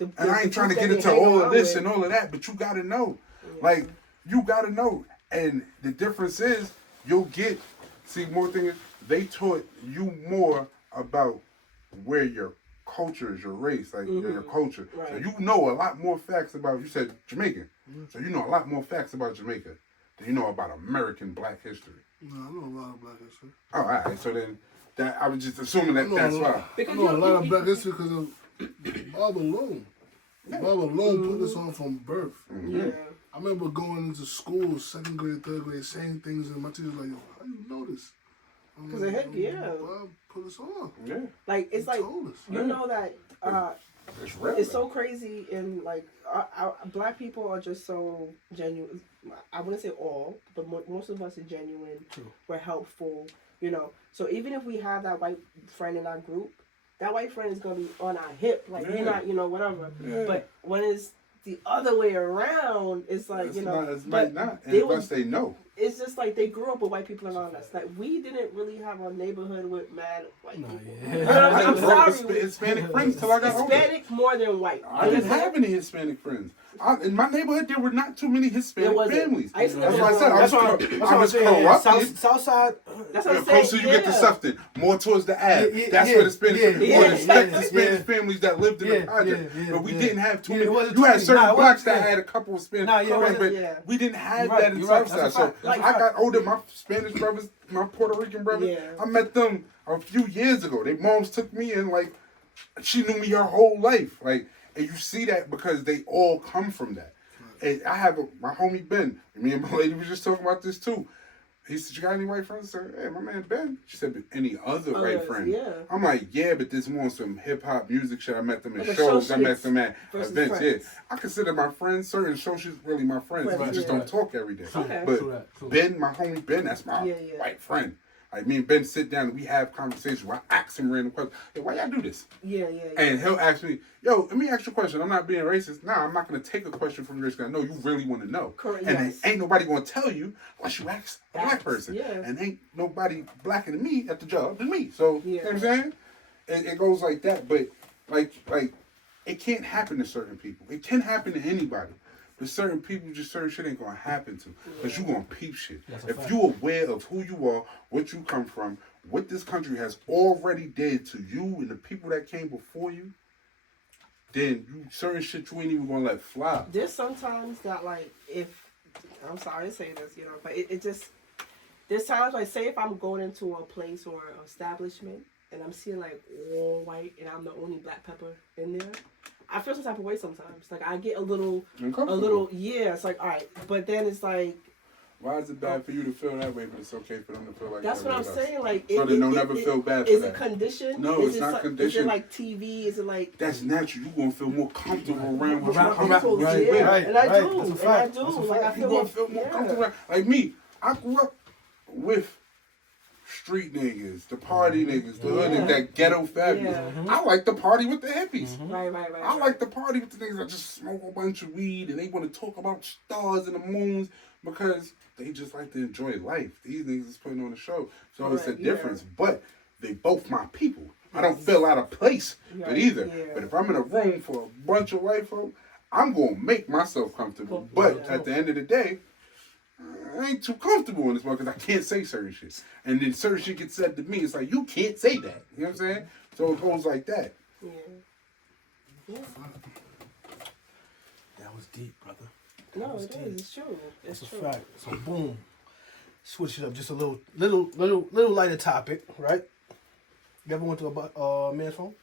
And I ain't trying to get into all of this and all of that, but you gotta know. Yeah. Like, you gotta know. And the difference is, you'll get, see, more things, they taught you more about where your culture is, your race, like your culture. Right. So you know a lot more facts about, you said Jamaican. So you know a lot more facts about Jamaica than you know about American black history. No, I know a lot of black history. Oh, all right. So then, that I was just assuming that's why. I know a lot of black history because of Bob alone. Bob alone put this on from birth. Yeah. I remember going into school, 2nd grade, 3rd grade, saying things, and my teacher's like, "Yo, how do you know this?" Because it hit, Bob put us on. Yeah. Like, it's like, you know that it's so crazy, and like, our black people are just so genuine. I wouldn't say all, but most of us are genuine. True. We're helpful, you know. So even if we have that white friend in our group, that white friend is going to be on our hip. Like, you're not, you know, whatever. Yeah. But when it's the other way around, it's like, it's you know. It's not. And plus they know. It's just like they grew up with white people around us. Like, we didn't really have a neighborhood with mad white people. Yeah. I'm sorry. Hispanic friends till I got older. Hispanic more than white. I didn't have any Hispanic friends. In my neighborhood, there were not too many Hispanic families. That's what I said. I was corrupted. Southside. That's what I'm saying. Closer you get to Sufton, more towards the Ave. That's where the Spanish families that lived in the project. But we didn't have too many. You had certain blocks that had a couple of Spanish friends, but we didn't have that in Southside. So I got older. My Spanish brothers, my Puerto Rican brothers, I met them a few years ago. Their moms took me in, like, she knew me her whole life. Like, and you see that because they all come from that. And I have my homie Ben. Me and my lady was just talking about this too. He said, "You got any white friends?" I said, "Hey, my man Ben." She said, "But any other white friend?" Yeah. I'm like, "Yeah, but there's more some hip hop music shit. I met them in shows. I met them at events. Friends. Yeah, I consider my friends certain associates really my friends. We just don't talk every day. Okay. But Ben, my homie Ben, that's my white friend. Like, me and Ben sit down and we have conversations where I ask him random questions. Hey, why y'all do this? Yeah. And he'll ask me, "Yo, let me ask you a question. I'm not being racist. Nah, I'm not going to take a question from you because I know you really want to know." Correct. And ain't nobody going to tell you unless you ask a black person. Yeah. And ain't nobody blacker than me at the job than me. So, you know what I'm saying? It goes like that. But, like, it can't happen to certain people. It can happen to anybody. But certain people, just certain shit ain't gonna happen to. Because you gonna peep shit. If you aware of who you are, what you come from, what this country has already did to you and the people that came before you, then certain shit you ain't even gonna let fly. There's sometimes that, like, I'm sorry to say this, you know, but it just, there's times, like, say if I'm going into a place or an establishment and I'm seeing, like, all white and I'm the only black pepper in there, I feel some type of way sometimes. Like, I get a little, it's like, all right. But then it's like, why is it bad for you to feel that way, but it's okay for them to feel like that? That's what I'm saying. Like, so they don't never feel bad for that. Is it conditioned? No, it's not conditioned. Is it like TV? Is it like... That's natural. You're going to feel more comfortable around what you're comfortable. Right. And I do. Like, I feel you're going to feel more comfortable around. Like me, I grew up with street niggas, the party niggas, the hood niggas, that ghetto families. I like to party with the hippies. Right. I like to party with the niggas that just smoke a bunch of weed and they want to talk about stars and the moons because they just like to enjoy life. These niggas is putting on a show. So it's a difference. But they both my people. I don't feel out of place with either. But if I'm in a room for a bunch of white folk, I'm going to make myself comfortable. But at the end of the day, I ain't too comfortable in this one because I can't say certain shit. And then certain shit gets said to me. It's like, you can't say that. You know what I'm saying? So it goes like that. Yeah. That was deep, brother. No, it is. It's true. It's true. A fact. So boom. Switch it up just a little lighter topic, right? You ever went to a man's phone?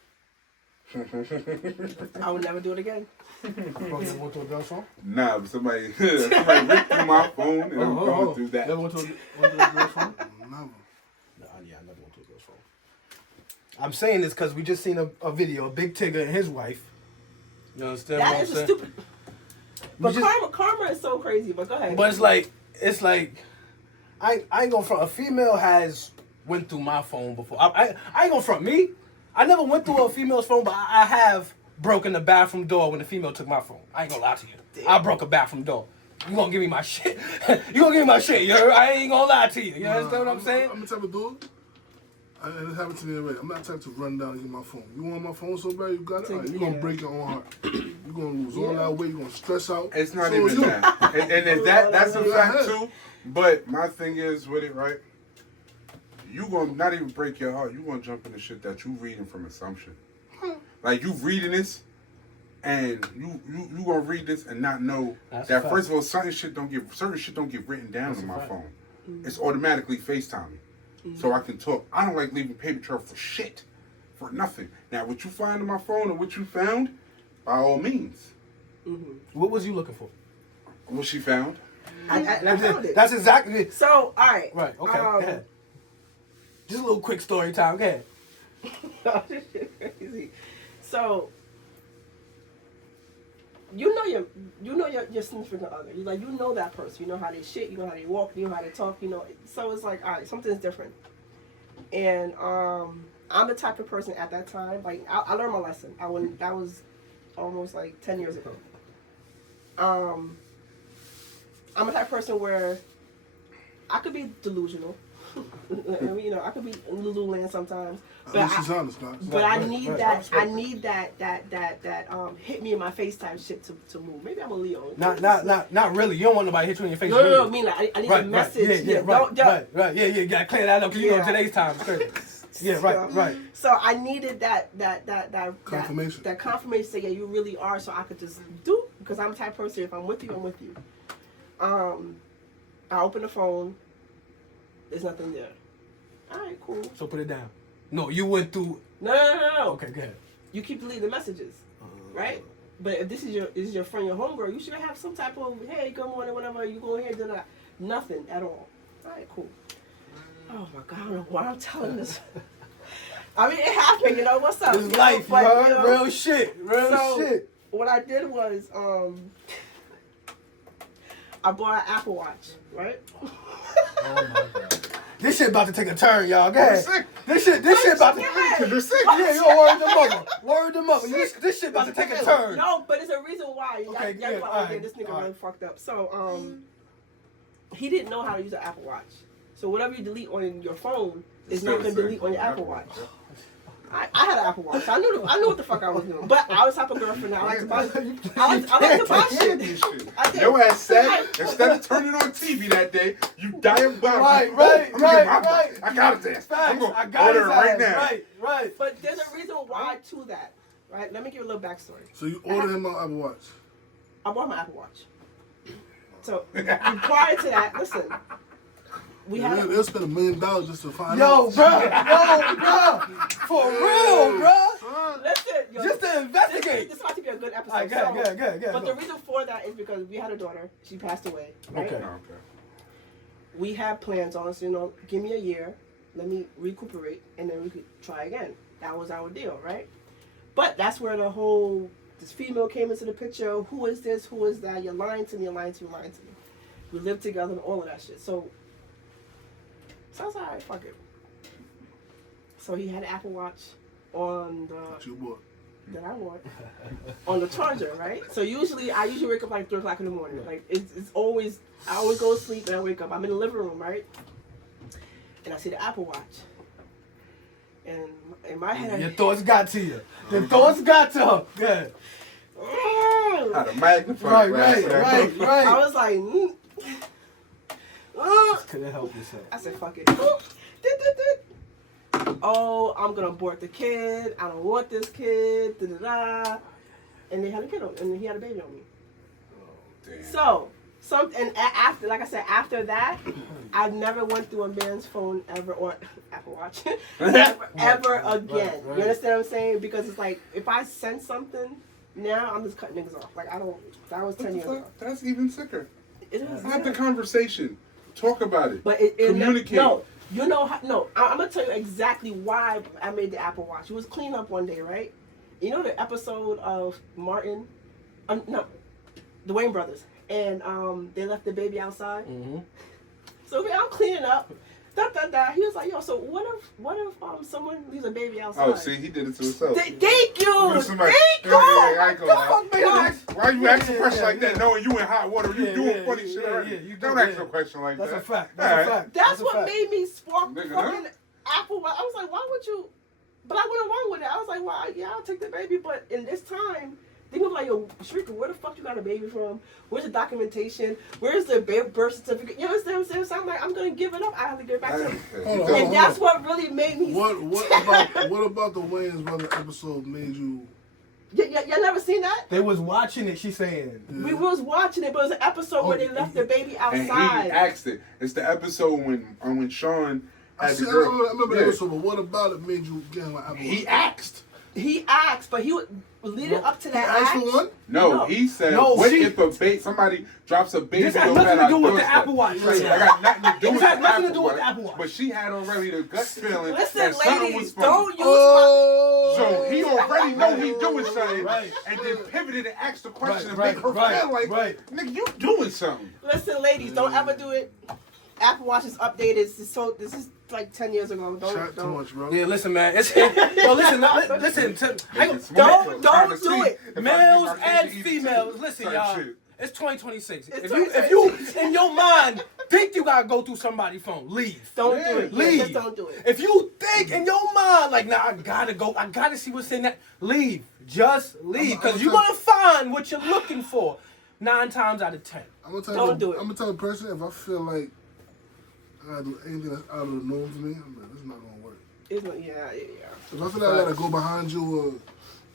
I would never do it again. You never went to a girl's phone? Nah, but somebody ripped through my phone and I'm going through that. You ever went to a girl's phone? Never. I never went to a girl's phone. I'm saying this because we just seen a video, Big Tigger and his wife. You understand what I'm saying? That is stupid. But karma is so crazy, but go ahead. But it's like, I ain't gonna front. A female has went through my phone before. I ain't gonna front me. I never went through a female's phone, but I have broken the bathroom door when the female took my phone. I ain't gonna lie to you. Damn. I broke a bathroom door. You gonna give me my shit? You gonna give me my shit? I ain't gonna lie to you. You understand what I'm saying? I'm the type of dude. And it happened to me already. I'm not the type to run down and get my phone. You want my phone so bad, you got it? All right, you're going to break your own heart. You're going to lose all that weight. You're going to stress out. It's not even that. And that's a fact, too. But my thing is with it, right? You going to not even break your heart. You going to jump into shit that you reading from assumption. Like, you reading this, and you going to read this and not know that, first of all, certain shit don't get written down on my phone. It's automatically FaceTiming. So I can talk. I don't like leaving paper trail for shit. For nothing. Now, what you find on my phone or what you found, by all means. What was you looking for? What she found. I found it. That's exactly it. So, all right. Right, okay. Go ahead. Just a little quick story time. Go ahead. Crazy. So, you know your significant other. You know that person. You know how they shit. You know how they walk. You know how they talk. You know. So it's like, all right, something's different. And I'm the type of person at that time. Like I learned my lesson. That was almost like 10 years ago. I'm a type of person where I could be delusional. I mean, I could be in Lululand sometimes. But she's honest, guys. But I need that. I need that hit me in my FaceTime shit to move. Maybe I'm a Leo. Not really. You don't want nobody hit you in your face. No. I mean, like, I need a message. Right. Yeah. You gotta clear that up because you know today's time is crazy. Yeah. Right. So I needed that confirmation. That confirmation to say, yeah, you really are. So I could just do, because I'm the type of person. If I'm with you, I'm with you. I open the phone. There's nothing there. All right, cool. So put it down. No, you went through. No. Okay, go ahead. You keep deleting the messages, right? But if this is your friend, your homegirl, you should have some type of, hey, good morning, whatever. You go ahead, do that. Nothing at all. All right, cool. Oh my God, I don't know why I'm telling this. I mean, it happened. What's up? It's life, but, real shit. Shit. What I did was, I bought an Apple Watch, right? Oh my God. This shit about to take a turn, y'all. Go ahead. This shit about to. You're sick. Yeah, you gonna word the mother. Word the mother. This shit about to take a turn. No, but it's a reason why. Okay, good. Okay, this nigga really fucked up. So, he didn't know how to use an Apple Watch. So whatever you delete on your phone is not gonna delete on your Apple Watch. I had an Apple Watch. I knew what the fuck I was doing. But I was type of girlfriend. I like to buy shit. Your ass said, instead of turning on TV that day, you diabolical. Right. I got it. I'm going to order it right now. Right. But there's a reason why to that. Right? Let me give you a little backstory. So you ordered him an Apple Watch? I bought my Apple Watch. So prior to that, listen. They'll spend $1 million just to find out. Yo, bro. For real, bro. Listen, just to investigate. This is about to be a good episode. Right, good. But the reason for that is because we had a daughter. She passed away. Right? Okay. We had plans on, give me a year, let me recuperate, and then we could try again. That was our deal, right? But that's where this female came into the picture. Who is this? Who is that? You're lying to me. We lived together and all of that shit. So I was like, all right, fuck it. So he had an Apple Watch on that I bought on the charger, right? So I usually wake up like 3 o'clock in the morning. Like it's always, I always go to sleep and I wake up. I'm in the living room, right? And I see the Apple Watch. And in my head, your thoughts got to you. Your thoughts got to her. Good. How to magnify. Right. I was like, couldn't help yourself. I said, fuck it. Oh, I'm gonna abort the kid. I don't want this kid. And they had a kid on, and he had a baby on me. Oh, damn. So after, like I said, after that, I never went through a man's phone ever, or Apple Watch, ever again. Right. You understand what I'm saying? Because it's like, if I send something, now I'm just cutting niggas off. Like, that was 10 years ago. That's even sicker. It is. Have the conversation. Talk about it. But communicate. No, I'm gonna tell you exactly why I made the Apple Watch. It was clean up one day, right? You know the episode of Martin, the Wayne brothers, and they left the baby outside. Mm-hmm. So I'm cleaning up. He was like, yo, so what if someone leaves a baby outside? Oh, see, he did it to himself. Thank you. Thank you. Why you asking a question like that, knowing you in hot water, you doing funny shit already? Don't ask a question like that. That's a fact. That's what made me spark fucking Apple Watch. I was like, why would you? But I went along with it. I was like, well, yeah, I'll take the baby. But in this time, think of like, yo, Shrika, where the fuck you got a baby from? Where's the documentation? Where's the birth certificate? You understand what I'm saying? So I'm like, I'm going to give it up. I have to give it back to him. And that's what really made me... What about the Wayans Brother episode made you... Y'all never seen that? They was watching it, she's saying. Yeah. We was watching it, but it was an episode where they left their baby outside. And he asked it. It's the episode when Sean... I remember the episode, but what about it made you get him an Apple Watch? He asked, but he would lead it up to that. He asked for one? No, he said, what if somebody drops a baby? This has nothing to do with the Apple Watch. Right. I got nothing to do with the Apple Watch. But she had already the gut feeling Listen, that something ladies, was funny. don't use So he already know he doing something, and then pivoted and asked the question and make her feel like, nigga, you doing something. Listen, ladies, don't ever do it. Apple Watch is updated. This is like 10 years ago. Don't. Too much, bro. Yeah, listen, man. Listen. Don't do it. Males and females, listen, y'all. It's 2026. If you in your mind think you gotta go through somebody's phone, leave. Don't do it. Leave. Just don't do it. If you think in your mind like, nah, I gotta go, I gotta see what's in that, leave. Just leave, because you're gonna find what you're looking for 9 times out of 10. Don't do it. I'm gonna tell the person if I feel like I gotta do anything that's out of the norm for me, I'm like, this is not gonna work. Yeah. If I feel like I gotta go behind you or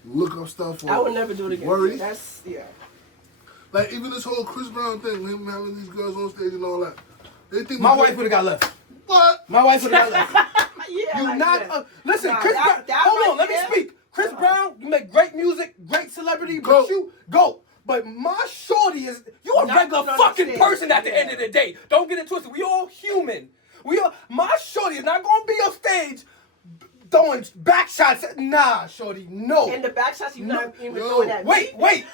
look up stuff or I would never do it again. Worry. Like even this whole Chris Brown thing, him having these girls on stage and all that. They think my wife would have got left. What? My wife would have got left. Yeah. You not listen, Nah, Chris Brown. Hold on, let me speak. Chris Brown, you make great music, great celebrity, but you go. But my shorty is you a regular fucking person at the end of the day. Don't get it twisted. We all human. My shorty is not gonna be on stage throwing back shots. Nah, shorty, no. And the back shots you not even throwing at Wait.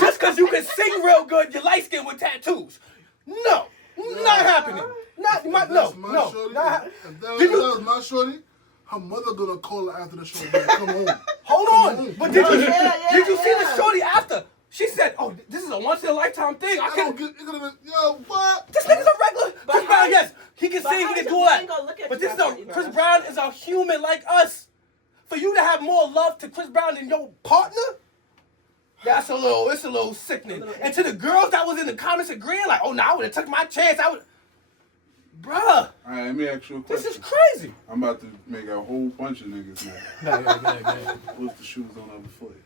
Just because you can sing real good, you're light skinned with tattoos. No, not happening. Not my shorty. If that was my shorty, her mother gonna call her after the show. Like, come home. Hold on. But did you see the shorty after? She said, "Oh, this is a once in a lifetime thing." I don't get. It could have been. Yo, what? This nigga's a regular. Chris Brown, yes, he can sing, he can do all that. But Chris Brown is a human like us. For you to have more love to Chris Brown than your partner, it's a little sickening. And to the girls that was in the comments agreeing, like, "Oh, no, I would have took my chance. I would." Bruh. All right, let me ask you a question. This is crazy. I'm about to make a whole bunch of niggas mad. What's the shoes on the other foot?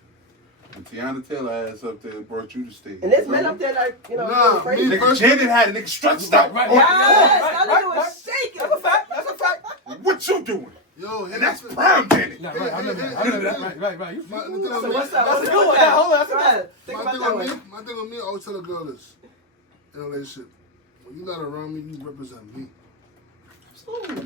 And Tiana Taylor ass up there brought you to stage. And there's men up there that, Nigga Janet had a nigga stretched out. Right. That nigga was shaking. That's a fact. What you doing? Yo, and that's prime Janet. Right, I remember that. Right. So what's up? That's a good one. Hold on, My thing with me, I always tell a girl this in a relationship. When you're not around me, you represent me.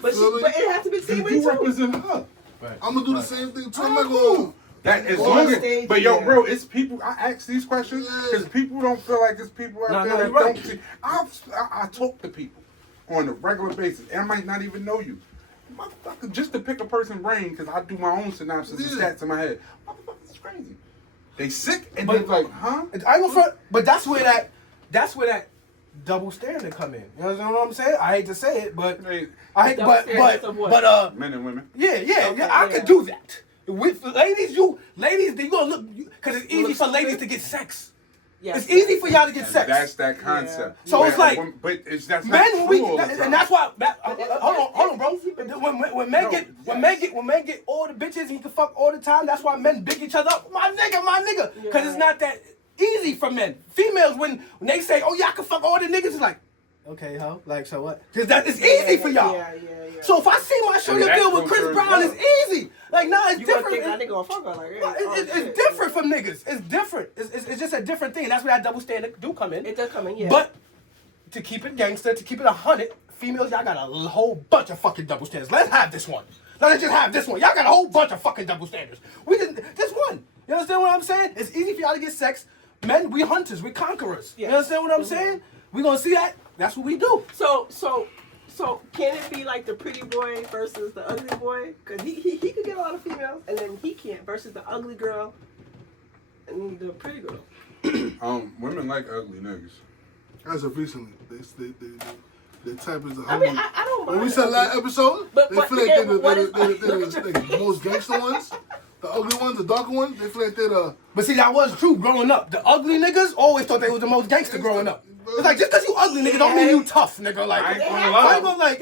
But it has to be the same way too. You represent her. Right. I'm gonna do the same thing too. I'm not gonna. That as long as, but yo, bro, it's people. I ask these questions because people don't feel like it's people out there that don't see. I talk to people on a regular basis, and I might not even know you, motherfucker. Just to pick a person's brain because I do my own synopsis and stats in my head. Motherfuckers is crazy. They sick and they're like, huh? I go for, but that's where that double standard come in. You know what I'm saying? I hate to say it, but men and women. Yeah. I could do that. With ladies, you gonna look because it's easy for ladies to get sex. Yes, it's easy for y'all to get sex. That's that concept. Yeah. So it's like, but that's men, and that's why. Hold on, bro. When men get all the bitches and he can fuck all the time. That's why men big each other up. My nigga, because it's not that easy for men. Females, when they say, "Oh yeah, I can fuck all the niggas," it's like, okay, ho, like so what? Because that is easy for y'all. Yeah. So if I see my shorty deal with Chris Brown, it's easy. Like, nah, it's different. It's different from niggas. It's different. It's just a different thing. That's where that double standard do come in. It does come in, yeah. But to keep it gangster, to keep it 100, females, y'all got a whole bunch of fucking double standards. Let's have this one. Let's just have this one. Y'all got a whole bunch of fucking double standards. This one. You understand what I'm saying? It's easy for y'all to get sex. Men, we hunters, we conquerors. Yes. You understand what I'm saying? We gonna see that. That's what we do. So can it be like the pretty boy versus the ugly boy? Because he could get a lot of females, and then he can't, versus the ugly girl and the pretty girl. Women like ugly niggas. As of recently, The type is I mean, I don't mind. When we said last episode, but they feel like they're the most gangster ones. The ugly ones, the darker ones, they feel like they're the... But see, that was true growing up. The ugly niggas always thought they was the most gangster growing up. It's like, just because you ugly, nigga, don't mean you tough, nigga. Like, I ain't gonna lie.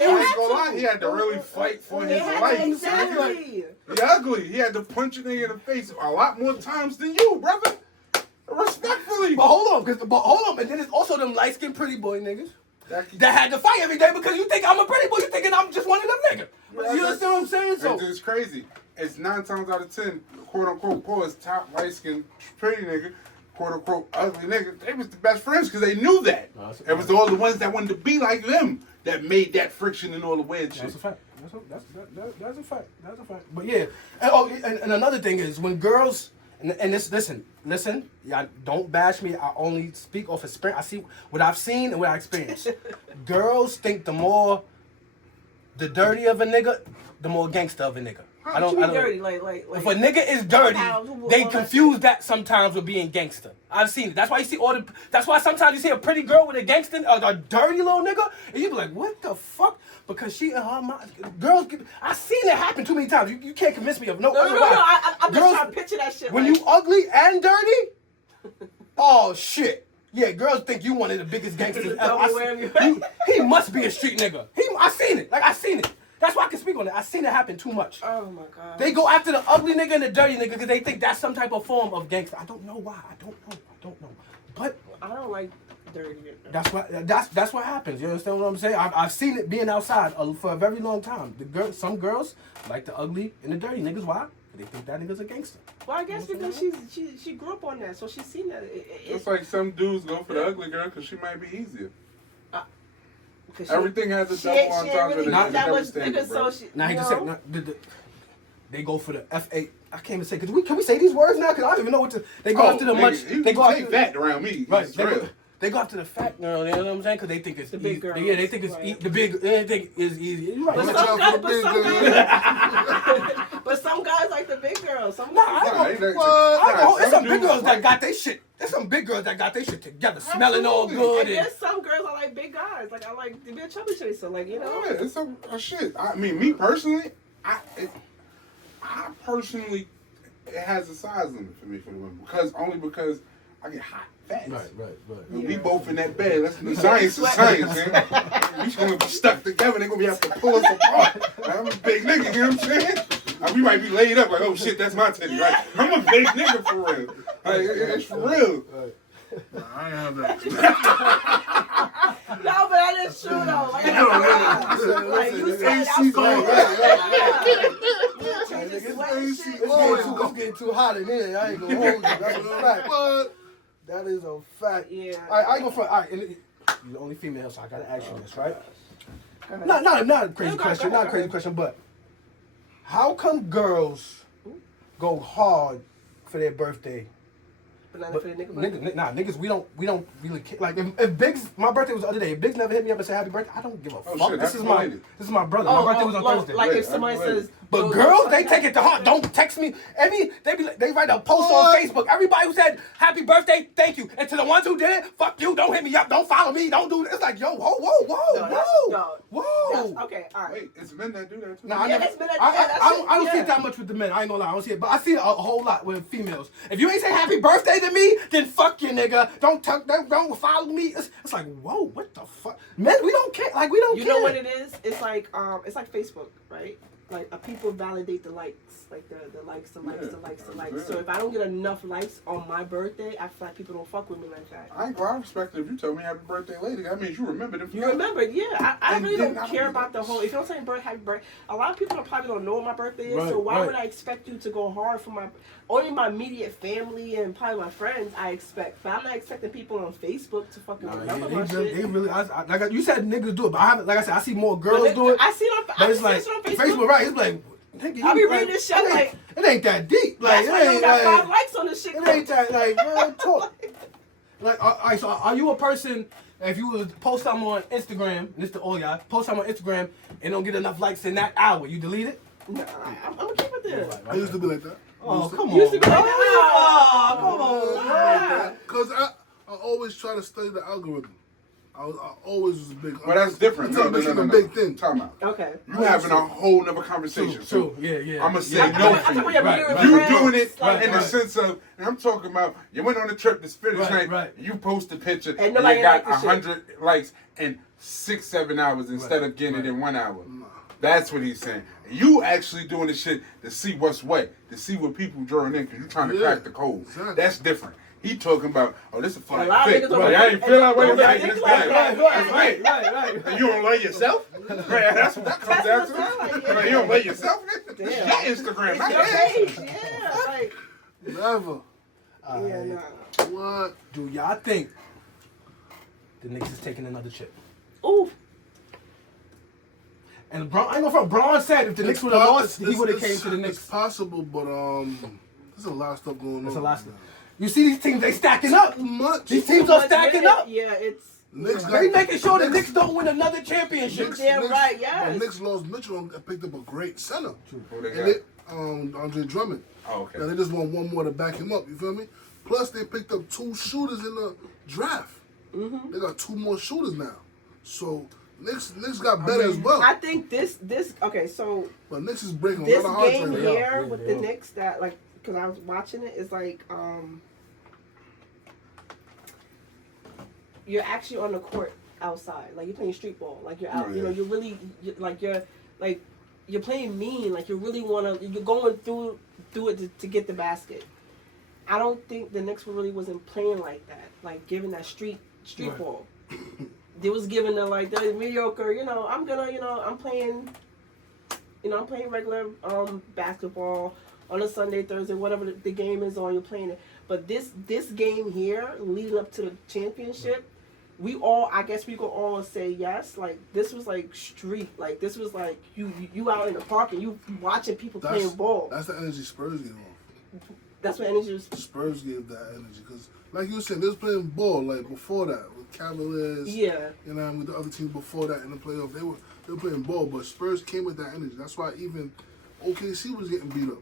He had to really fight for his life. Exactly. He ugly. He had to punch a nigga in the face a lot more times than you, brother. Respectfully. But hold on. And then there's also them light-skinned pretty boy niggas that had to fight every day because you think I'm a pretty boy. You thinking I'm just one of them niggas. You understand what I'm saying? So it's crazy. It's 9 times out of 10, quote unquote, Paul's top light-skinned pretty nigga, quote unquote ugly nigga. They was the best friends because they knew that. It was all the ones that wanted to be like them that made that friction and all the weird shit. That's a fact. That's a fact. That's a fact. But yeah, and another thing is when girls. And this, listen, y'all don't bash me. I only speak off experience. I see what I've seen and what I experienced. Girls think the dirty of a nigga, the more gangster of a nigga. I don't dirty, like if a nigga is dirty, they confuse that sometimes with being gangster. I've seen it. That's why you see that's why sometimes you see a pretty girl with a gangster, a dirty little nigga, and you be like, what the fuck? Because she in her mind, girls. I've seen it happen too many times. You can't convince me of no. No. I'm just trying to picture that shit. When you ugly and dirty, oh shit. Yeah, girls think you one of the biggest gangsters ever. He must be a street nigga. I seen it. I seen it. That's why I can speak on it. I seen it happen too much. Oh my god. They go after the ugly nigga and the dirty nigga because they think that's some type of form of gangster. I don't know why. I don't know. But I don't like dirty. That's what happens. You understand what I'm saying? I've seen it being outside for a very long time. Some girls like the ugly and the dirty niggas. Why? They think that nigga's a gangster. Well, I guess because she grew up on that, so she's seen that. It's like some dudes go for the ugly girl because she might be easier. Everything has a double entendre. Not that much nigga, so she. Now he just said they go for the F8. I can't even say. Can we say these words now? Because I don't even know what to. They go after the much. They go after that around me. Right. They go after the fat girl. You know what I'm saying? Because they think it's the big girl. Yeah, they think it's the big. They think it's easy. You're right. But some guys like the big girls. Some There's some big girls that got their shit. There's some big girls that got their shit together, smelling all good. And there's some girls I like big guys. Like I like to be a chubby chaser. Like you know. Yeah, it's some shit. I mean, me personally, I personally, it has a size limit for me for the women because I get hot fast. Right. We both in that bed. That's the science is science, man. We gonna be stuck together. They gonna have to pull us apart. I'm a big nigga. You know what I'm saying? We might be laid up like, oh shit, that's my titty, right? I'm a big nigga for real. Like, it's for real. Nah, I ain't have that. No, but that is true though. Like you said, it's getting too hot in here. I ain't gonna hold you. That's a fact. That is a fact. Yeah. I ain't go for. All right, you're the only female, so I gotta ask you this, right? Not a crazy question. Not a crazy question, but how come girls go hard for their birthday? But not for the nigga. Niggas, we don't really care. Like if Biggs, my birthday was the other day. If Biggs never hit me up and said happy birthday, I don't give a fuck. Shit, this is my brother. My birthday was on Thursday. Like if somebody says, but girls, they take it to heart. Don't text me. They write a post on Facebook. Everybody who said happy birthday, thank you. And to the ones who did, fuck you. Don't hit me up. Don't follow me. Don't do this. It's like yo, whoa. Okay, all right. Wait, it's men that do that too. Nah, I don't see it that much with the men. I ain't gonna lie. I don't see it, but I see it a whole lot with females. If you ain't say happy birthday to me, then fuck you, nigga. Don't follow me. It's like, whoa, what the fuck? Men, we don't care. Like, we don't care. You know what it is? It's like Facebook, right? Like people validate the likes, like the likes. Yeah. So if I don't get enough likes on my birthday, I feel like people don't fuck with me like that. I respect it if you tell me happy birthday later. That means you remembered it. You remembered, yeah. I really don't care about the whole. If you don't say happy birthday, a lot of people probably don't know what my birthday is. So why would I expect you to go hard for only my immediate family and probably my friends? I expect, but I'm not expecting people on Facebook to fucking remember my shit. They really, like you said, niggas do it, but I see more girls do it. I see it on Facebook, right? It's like, nigga, I be reading this shit like it ain't that deep. Like, that's why you got 5 likes on this shit. It ain't that real talk. Like, all right, so are you a person? If you was post something on Instagram, and this to all y'all, post something on Instagram and don't get enough likes in that hour, you delete it? Nah, I'm gonna keep it there. I used to be like that. Oh, come on. Used to be like that. Come on. Because I always try to study the algorithm. I I always was a big. Well, that's different. No, no. Big thing. Talking about. Okay. You having a whole nother conversation. True. Yeah. I'm gonna say no for you. You doing it in the sense of, and I'm talking about, you went on a trip this finish night, and you post a picture, and you got 100 likes in 6-7 hours instead of getting it in 1 hour. That's what he's saying. You actually doing the shit to see what's what, to see what people drawing in, because you're trying to crack the code. Exactly. That's different. He talking about, oh, this is a fire fit. I ain't feel that way to make this game. Right. And you don't love yourself? Right, that's what that comes down to. Like, you don't love yourself? Damn. Your Instagram. It's your page. Yeah, like. Never. Yeah, nah. What? Do y'all think the Knicks is taking another chip? Ooh. And I ain't gonna front. Braun said if the Knicks would have lost, he would have came to the Knicks. It's possible, but there's a lot of stuff going on. There's a lot of stuff. You see these teams, they stacking up. Much. These teams are stacking up. Yeah, it's. They making sure the Knicks don't win another championship. Yeah, right, yes. Knicks lost Mitchell and picked up a great center. Who they got? Andre Drummond. Oh, okay. Now they just want one more to back him up, you feel me? Plus they picked up 2 shooters in the draft. Mm-hmm. They got 2 more shooters now. So Knicks got better as well. I think this okay, so but Knicks is breaking this a lot of hearts game right now. here with the Knicks that like because I was watching it is like you're actually on the court outside, like you're playing street ball, like you're out, you know, you're really you're playing mean, like you really you're going through it to get the basket. I don't think the Knicks really wasn't playing like that, like giving that street ball. They was giving the mediocre, I'm playing regular basketball on a Sunday, Thursday, whatever the game is on, you're playing it. But this game here, leading up to the championship, I guess we could all say yes. Like this was like street, like this was like you out in the park and you watching people playing ball. That's the energy Spurs gave off. That's what energy was. Spurs gave that energy because, like you said, they was playing ball like before that with Cavaliers. Yeah. With the other teams before that in the playoff, they were playing ball, but Spurs came with that energy. That's why even OKC was getting beat up.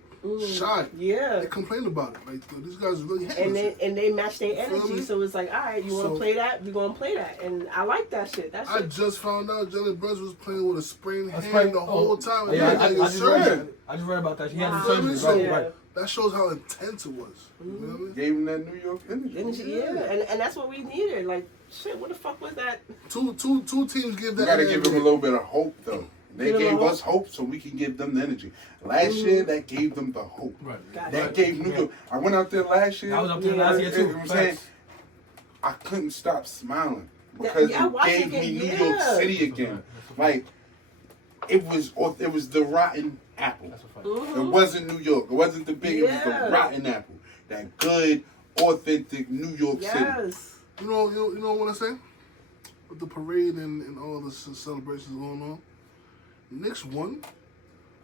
Shy. Yeah. They complained about it. Like these guys really hitting and they match their energy, so it's like, all right, you want to play that, we're gonna play that, and I like that shit. I just found out Jalen Brunson was playing with a sprained hand the whole time. Yeah, I just read about that. He had the surgery. Right. That shows how intense it was. Mm-hmm. You know what I mean? Gave him that New York energy. Yeah, and that's what we needed. Like, shit, what the fuck was that? Two teams give that. You gotta give them a little bit of hope, though. They gave us hope so we can give them the energy. Last year, that gave them the hope. Right. That gave New York. I went out there last year. I was up there last year, too. You know what I'm saying? I couldn't stop smiling because it gave me New York City again. Like, it was the rotten apple. It wasn't New York. It wasn't the big. It was the rotten apple. That good, authentic New York City. You know what I say? With the parade and all the celebrations going on, Knicks won,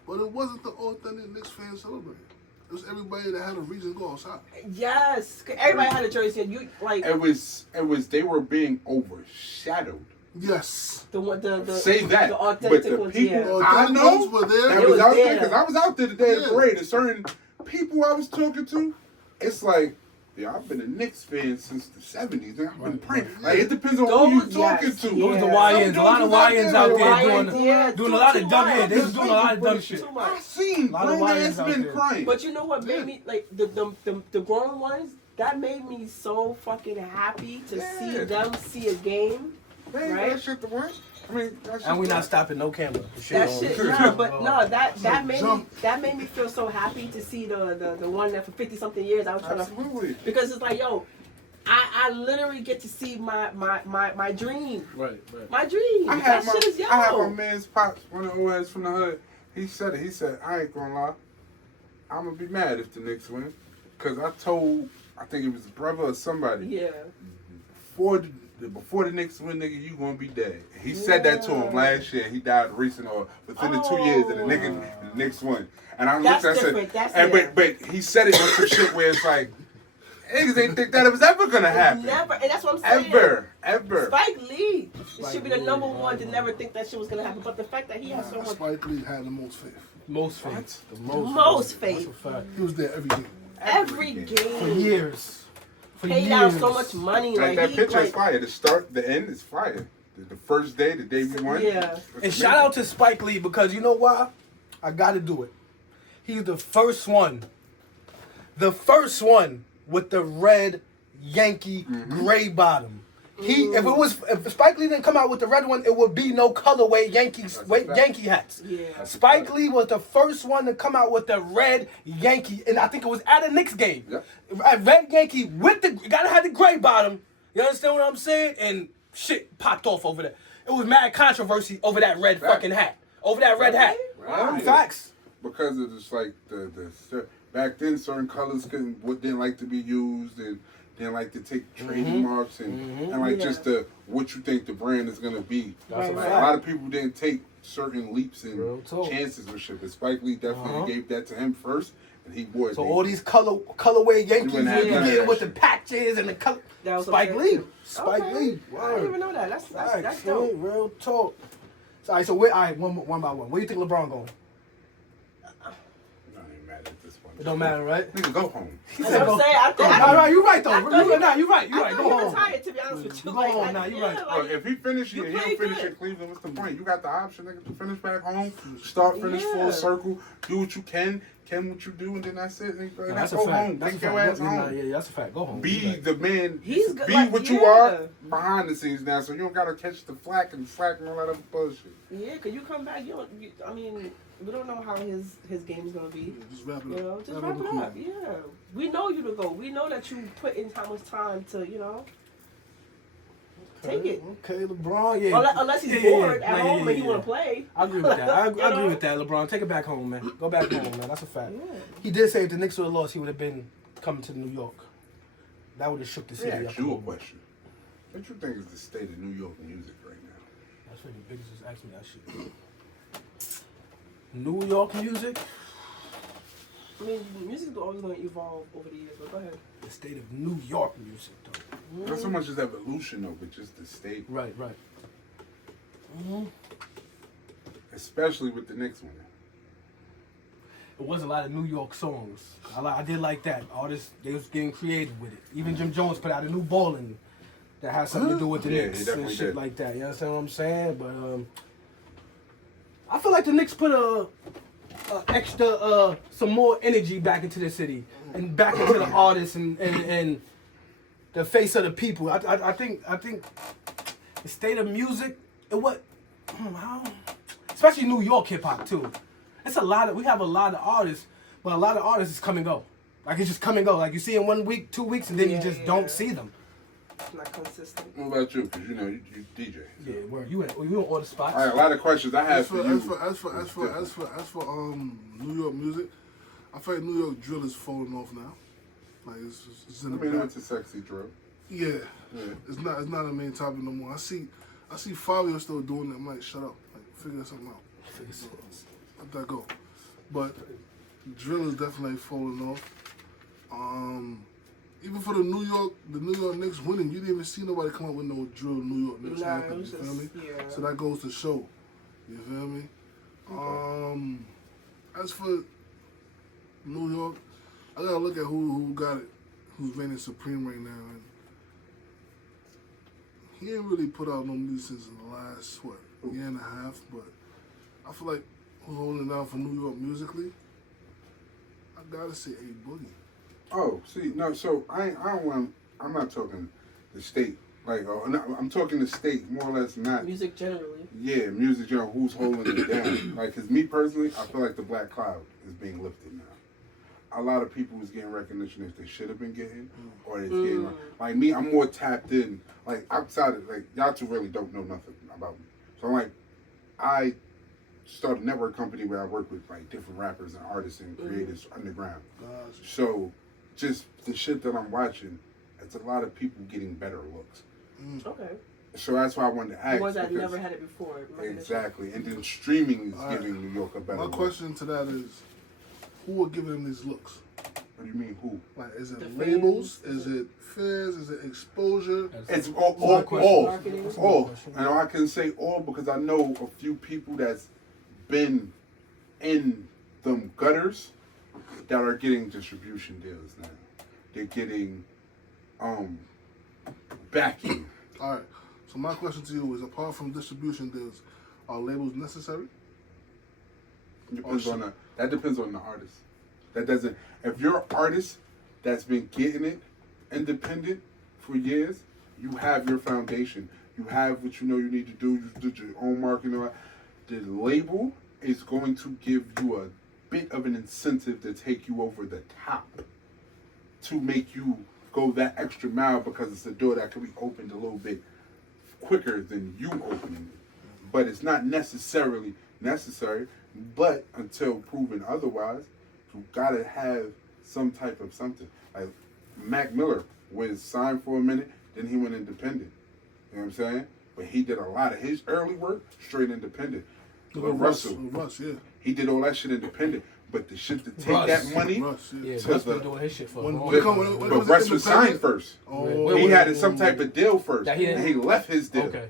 but it wasn't the authentic Knicks fans celebrating. It was everybody that had a reason to go outside. Yes, everybody had a jersey. And you like it was. They were being overshadowed. Yes. The say that, the authentic but the ones, people I know were there. That was out there because I was out there the day of the parade. And certain people I was talking to, it's like, I've been a Knicks fan since the 70s. And I've been praying. Like, it depends on who you're talking to. Those the YNs. A lot of YNs out there doing a lot of dumb shit. They was doing a lot of dumb shit. I've seen grown-ass men crying. But you know what made me, like, the grown ones, that made me so fucking happy to see them see a game. Right? That shit the worst. And we're not stopping no camera. That made me feel so happy to see the one that for 50-something years I was trying to, because it's like, yo, I literally get to see my dream. Right. My dream. I have my man's pops, one of the OS from the hood. He said it. He said, I ain't gonna lie, I'm gonna be mad if the Knicks win, cause I think it was his brother or somebody. Yeah. Before the Knicks win, nigga, you gonna be dead. He said that to him last year. He died recent or within the 2 years, and the Knicks won. And I looked at said, but he said it with some shit where it's like, niggas didn't think that it was ever gonna happen. Never, and that's what I'm saying. Ever. Spike Lee should be the number one to never think that shit was gonna happen. But the fact that he has so much. Spike Lee had the most faith. Most faith. Most faith. He was there every game. Every game. For years. paid out so much money. Like that picture is fire. The start, the end is fire. The first day, the day we won. Yeah. And shout out to Spike Lee because you know why? I got to do it. He's the first one with the red Yankee gray bottom. If Spike Lee didn't come out with the red one, it would be no colorway Yankee hats. Yeah. Spike Lee was the first one to come out with the red Yankee, and I think it was at a Knicks game. Yep. A red Yankee with gotta have the gray bottom. You understand what I'm saying? And shit popped off over there. It was mad controversy over that red fucking hat. Over that red hat. Right. Facts. Because of just like the back then, certain colors didn't like to be used and didn't like to take trademarks and like just what you think the brand is gonna be. Right. A lot of people didn't take certain leaps and chances with shit. But Spike Lee definitely gave that to him first, and he wore it. So all these colorway Yankees with the patches and the color. Spike Lee. Spike Lee. I didn't even know that. That's dope. Real talk. All right, so one by one. Where do you think LeBron going? It don't matter, right? Nigga, go home. That's what I'm saying. You're right, though. You're right. Go home. Retired, to be honest with you. Go home now. You're right. Look, if he finish here, he don't finish in Cleveland. What's the point? You got the option, nigga, to finish back home, finish full circle, do what you can what you do, and then that's it. Nigga, That's a go fact. home. Take your ass home. Yeah, that's a fact. Go home. Be the man. He's good, be what you are behind the scenes now, so you don't gotta catch the flack and all that other bullshit. Yeah, cause you come back. I mean, we don't know how his game's gonna be. Yeah, just wrap it up. Just wrap it up. Yeah, we know you to go. We know that you put in how much time to take it. Okay, LeBron. Yeah. Unless he's bored at home and he want to play. I agree with that. I agree with that, LeBron. Take it back home, man. Go back home, man. That's a fact. Yeah. He did say if the Knicks would have lost, he would have been coming to New York. That would have shook the city up. Ask you a question. What you think is the state of New York music right now? That's what the biggest just asked me that shit. New York music? I mean, music is always going to evolve over the years, but go ahead. The state of New York music, though. Not so much as evolution, though, but just the state. Right. Especially with the Knicks one. It was a lot of New York songs. I did like that. Artists, they was getting creative with it. Even Jim Jones put out a new ballin' that has something to do with the Knicks and shit like that. You understand what I'm saying? But I feel like the Knicks put some more energy back into the city and back into the artists and the face of the people. I think the state of music especially New York hip hop too. We have a lot of artists, but a lot of artists is come and go. Like it's just come and go. Like you see in 1 week, 2 weeks, and then you just don't see them. Not consistent. What about you? Because you DJ. So. Yeah, where you in all the spots? All right, a lot of questions I have for you. As for New York music, I feel like New York drill is falling off now. Like it's in the back. It's a sexy drill. Yeah. It's not a main topic no more. I see Fabio still doing it. I'm like, shut up. Like, figure something out. Let that go. But drill is definitely falling off. Even for the New York Knicks winning, you didn't even see nobody come up with no drill New York Knicks anthem. You feel me? Yeah. So that goes to show. You feel me? Okay. As for New York, I gotta look at who got it, who's reigning supreme right now, and he ain't really put out no music since the last year and a half. But I feel like who's holding it down for New York musically, I gotta say A Boogie. Oh, see, no, so I'm not talking the state. Like, I'm talking the state, more or less, not... Music generally. Yeah, music generally, who's holding it down. Like, because me personally, I feel like the black cloud is being lifted now. A lot of people is getting recognition if they should have been getting, or it's getting... Like, me, I'm more tapped in. Like, outside of... Like, y'all two really don't know nothing about me. So, like, I started a network company where I work with, like, different rappers and artists and creators underground. Gotcha. So... just the shit that I'm watching, it's a lot of people getting better looks. Okay. So that's why I wanted to ask. The ones that never had it before. Exactly. And then streaming is giving New York a better look. My question to that is, who are giving them these looks? What do you mean, who? Like, is it the labels? Is it fairs? Is it exposure? It's all. And I can say all because I know a few people that's been in them gutters that are getting distribution deals now. They're getting backing. All right. So my question to you is: apart from distribution deals, are labels necessary? That depends on the artist. That doesn't. If you're an artist that's been getting it independent for years, you have your foundation. You have what you know you need to do. You did your own marketing. The label is going to give you a bit of an incentive to take you over the top, to make you go that extra mile, because it's a door that can be opened a little bit quicker than you opening it. But it's not necessarily necessary. But until proven otherwise, you gotta have some type of something. Like Mac Miller was signed for a minute, then he went independent. You know what I'm saying? But he did a lot of his early work straight independent. Russell, yeah. He did all that shit independent. But the shit to take that money, Russ been doing his shit for but Russ was signed first. Oh. He had some type of deal first, and he left his deal. Okay.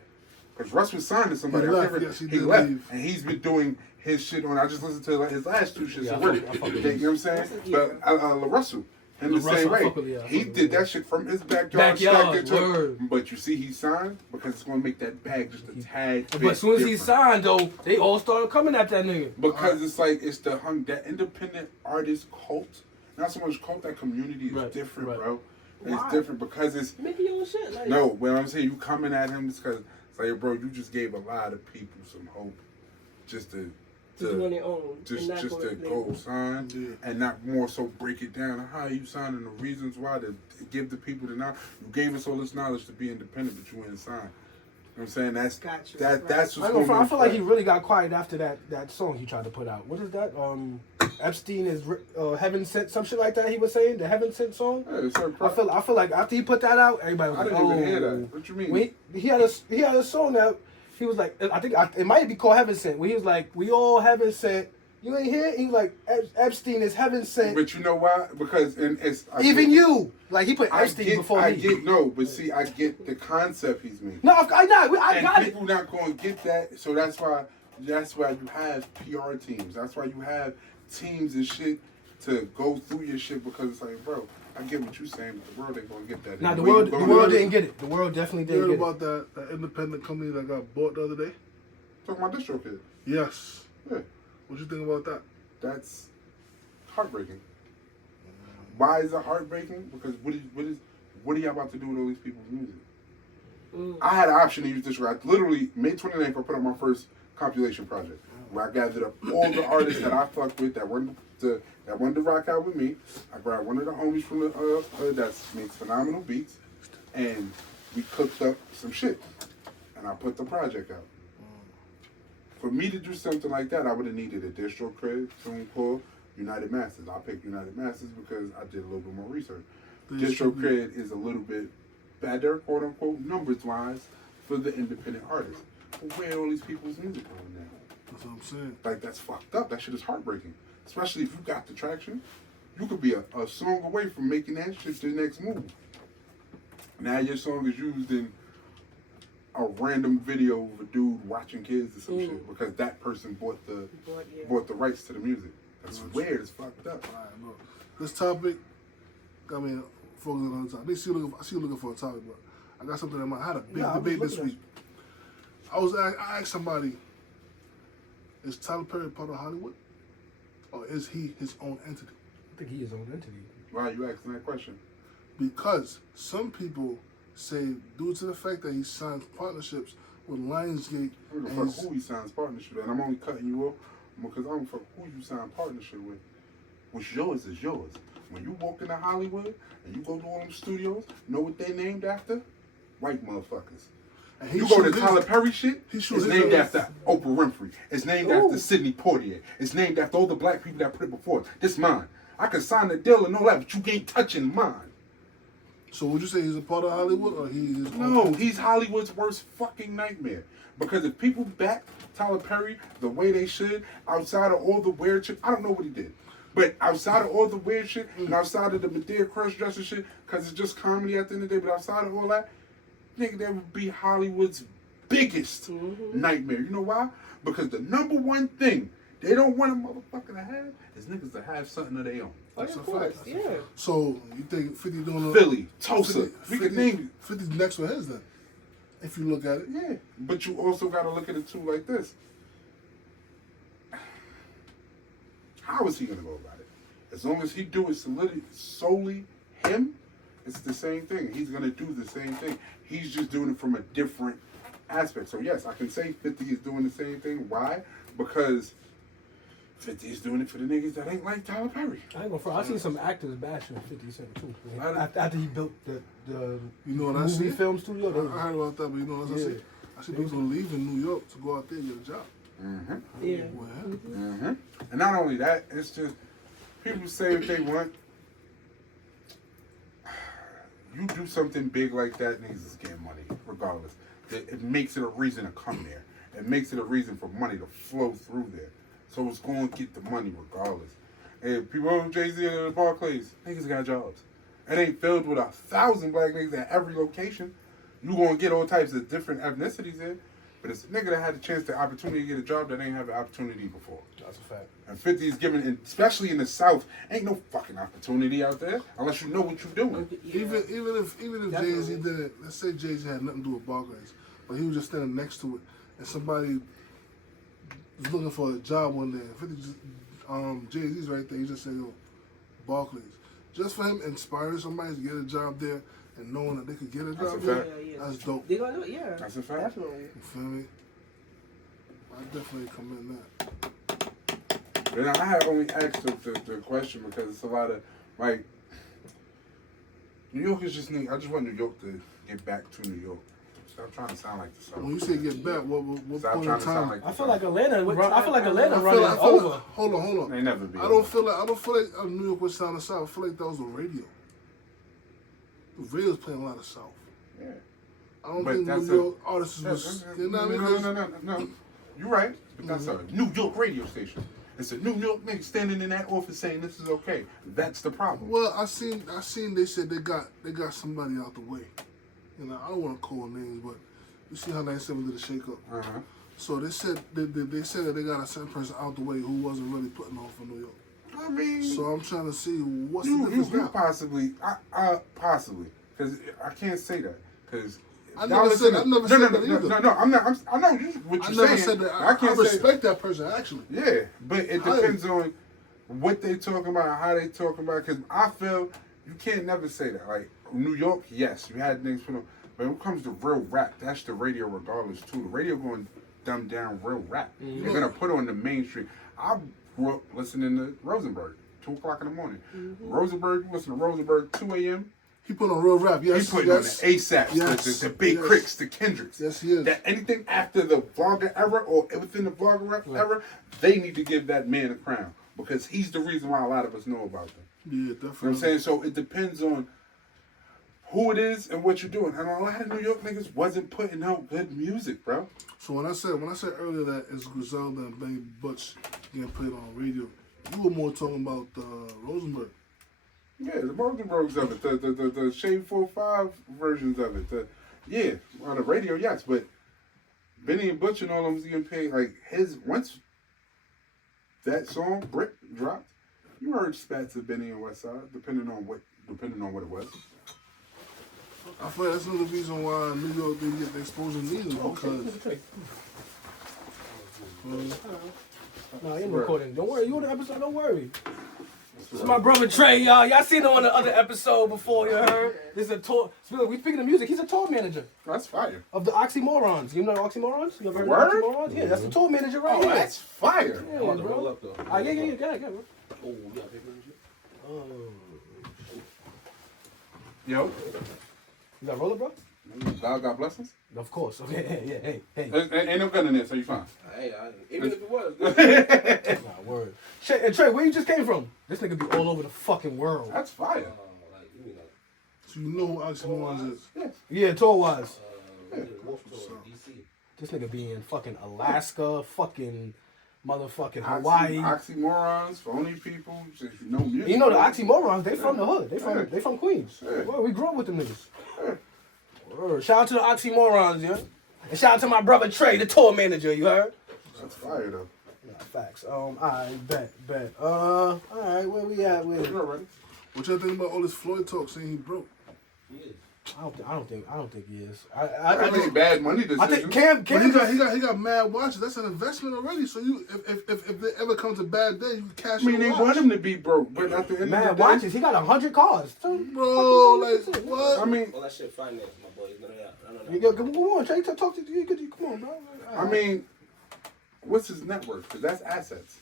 Because Russ was signed to somebody. He left, leave. and he's been doing his shit on. I just listened to his last two shits. Yeah, already. I fuck You with know what I'm saying? But Russell, in the same way, he did that shit from his backyard. But you see, he signed because it's going to make that bag just a tad. But as soon as he signed, though, they all started coming at that nigga. Because it's like it's that independent artist cult. Not so much cult. That community is different, bro. It's different because it's making your own shit. Like, no, when I'm saying you coming at him, it's because it's like, bro, you just gave a lot of people some hope, just to do on their own, just to go sign and not more so break it down. How you signing, the reasons why, to give the people the knowledge. You gave us all this knowledge to be independent, but you ain't signed. You know what I'm saying? That's what's going on. I feel like he really got quiet after that song he tried to put out. What is that? Epstein is Heaven Sent, some shit like that. He was saying the Heaven Sent song. Yeah, I feel like after he put that out, everybody was I didn't even hear that. What you mean? He had a song that he was like, I think it might be called Heaven Sent. Where he was like, we all Heaven Sent. You ain't here. He was like, Epstein is Heaven Sent. But you know why? Because you like he put Epstein before me. I get the concept he's making. No, I got it. People not going to get that, so that's why you have PR teams. That's why you have teams and shit to go through your shit, because it's like, bro, I get what you're saying, but the world ain't gonna get that. Nah, the world didn't get it. The world definitely didn't get it. You heard about that independent company that got bought the other day? Talking about DistroKid. Yes. Yeah. What you think about that? That's heartbreaking. Why is it heartbreaking? Because what are y'all about to do with all these people's music? I had an option to use DistroKid. Literally, May 29th, I put up my first compilation project, where I gathered up all the artists that I fucked with that wanted to rock out with me. I grabbed one of the homies from the hood that makes phenomenal beats, and we cooked up some shit, and I put the project out. For me to do something like that, I would have needed a DistroKid, TuneCore, United Masters. I picked United Masters because I did a little bit more research. DistroKid is a little bit better, quote unquote, numbers wise, for the independent artists. But where are all these people's music going now? That's what I'm saying. Like, that's fucked up. That shit is heartbreaking. Especially if you got the traction. You could be a song away from making that shit the next move. Now your song is used in a random video of a dude watching kids or some shit because that person bought the rights to the music. That's weird. It's fucked up. All right, look. This topic, I mean, focusing on the topic. I see you looking for a topic, but I got something in mind. I had a big debate this week. I asked somebody, is Tyler Perry part of Hollywood? Or is he his own entity? I think he is his own entity. Why are you asking that question? Because some people say, due to the fact that he signs partnerships with Lionsgate, who he signs partnership with, and I'm only cutting you off because I don't fuck who you sign partnership with. What's yours is yours. When you walk into Hollywood and you go to all them studios, know what they named after? White motherfuckers. You go to Tyler Perry shit, it's named after Oprah Winfrey. It's named after Sidney Poitier. It's named after all the black people that put it before. This mine. I can sign the deal and all that, but you ain't touching mine. So would you say he's a part of Hollywood, or he is? No, he's Hollywood's worst fucking nightmare. Because if people back Tyler Perry the way they should, outside of all the weird shit, I don't know what he did. But outside of all the weird shit, and outside of the Medea cross-dressing shit, because it's just comedy at the end of the day, but outside of all that, nigga, that would be Hollywood's biggest nightmare. You know why? Because the number one thing they don't want a motherfucker to have is niggas to have something of their own. That's of course, yeah. So you think 50 doing Philly, Tulsa, we can name it. 50's next with his then, if you look at it. Yeah, but you also got to look at it too like this. How is he gonna go about it? As long as he do it solely him, it's the same thing. He's gonna do the same thing. He's just doing it from a different aspect. So yes, I can say 50 is doing the same thing. Why? Because 50 is doing it for the niggas that ain't like Tyler Perry. I ain't gonna front. I seen some actors bashing 50 Cent too. After he built the you know what movie film studio. I heard about that, but you know what I see? I see people leaving New York to go out there and get a job. Mm-hmm. Yeah. Well, Mm-hmm. And not only that, it's just people say what they want. You do something big like that, niggas is getting money, regardless. It makes it a reason to come there. It makes it a reason for money to flow through there. So it's going to get the money regardless. And people, oh, Jay-Z and the Barclays, niggas got jobs. It ain't filled with 1,000 black niggas at every location. You going to get all types of different ethnicities in. But it's a nigga that had the chance, the opportunity to get a job that ain't have the opportunity before. That's a fact. And 50 is given, especially in the South, ain't no fucking opportunity out there unless you know what you're doing. Yeah. Even if Jay-Z did it, let's say Jay-Z had nothing to do with Barclays, but he was just standing next to it, and somebody was looking for a job one day, and 50, Jay-Z's right there, he just said, yo, Barclays. Just for him inspiring somebody to get a job there and knowing that they could get a job there, that's dope. They gonna do it, yeah. That's a fact. Definitely. You feel me? I definitely commend that. And I have only asked the question because it's a lot of, like, New York is just, I just want New York to get back to New York. Stop trying to sound like the South. When you say get back, what Stop point trying in to sound time? like I feel like Atlanta. I feel like Atlanta I feel running like, over. hold on. They never be. I don't feel like New York was sounding South. I feel like that was the radio. The radio's playing a lot of South. Yeah. I don't But think that's New York artists was. You know what I mean? No. You're right. But that's a New York radio station. It's a New York nigga standing in that office saying this is okay. That's the problem. Well, I seen. They said they got somebody out the way. You know, I don't want to call names, but you see how 97 did a shakeup. Uh-huh. So they said they said that they got a certain person out the way who wasn't really putting on for New York. I mean, So I'm trying to see what's the you difference now. possibly, possibly, because I can't say that because. I never said that either. No, I'm not. I know what you're saying. I never said that. I respect that person, actually. Yeah, but it depends on what they talking about, how they talking about. Because I feel you can't never say that. Like New York, yes, you had things put on, but when it comes to real rap, that's the radio regardless too. The radio going to dumb down real rap. They're gonna put on the mainstream. I grew up listening to Rosenberg, 2:00 in the morning. Rosenberg, listen to Rosenberg, 2 a.m. He put on real rap, yes. He put on the ASAPs, the Big Cricks, the Kendricks. Yes, he is. That anything after the vlogger era or within the vlogger era, they need to give that man a crown because he's the reason why a lot of us know about them. Yeah, definitely. You know what I'm saying? So it depends on who it is and what you're doing. And a lot of New York niggas wasn't putting out good music, bro. So when I said earlier that it's Griselda and Benny Butch getting played on radio, you were more talking about Rosenberg. Yeah, the Rosenbergs of it, the Shade 4-5 versions of it. On the radio, yes, but Benny and Butch and all them getting paid, like once that song, Brick, dropped, you heard spats of Benny and Westside, depending on what it was. I feel like that's another reason why New York didn't get the exposure needed because. No, you're recording. Don't worry. You on the episode. Don't worry. This is my brother Trey, y'all. Y'all seen him on the other episode before, you heard? This is a tour. We speaking of music. He's a tour manager. That's fire. Of the Oxymorons. You know the Oxymorons? You ever heard Word? of the Oxymorons? Yeah, that's the tour manager right here. That's fire. Yeah, I want to bro. roll up though. Yeah. Go ahead, bro. Oh, you got paper and shit? Yo, You got roller, bro? God got blessings. Of course. Okay. Hey. Ain't no gun in there, so you fine. Hey, even if it was. Nah, word. Trey, where you just came from? This nigga be all over the fucking world. That's fire. Like, you mean like, So you know who Oxymorons is. Yes. Yeah, tour wise. Wolf Tour, DC. This nigga be in fucking Alaska, fucking motherfucking Hawaii. Oxymorons, phony people, just no music. You know the Oxymorons, they from the hood. They from Queens. Yeah. Well, we grew up with them niggas. Word. Shout out to the Oxymorons, yeah. And shout out to my brother Trey, the tour manager, you heard? That's fire though. Yeah, Facts. I bet. All right, where we at with? What y'all think about all this Floyd talk saying he broke? He is. I don't think he is. I think bad money decisions. I think Cam he got mad watches. That's an investment already. So you, if there ever comes a bad day, you can cash. I mean, they want him to be broke, but at the end mad of the watches. He got 100 cars. Bro, like what? I mean, All that shit finance, my boy. Come on, Trey, talk to you. Come on, bro. I mean, what's his net worth? Because that's assets.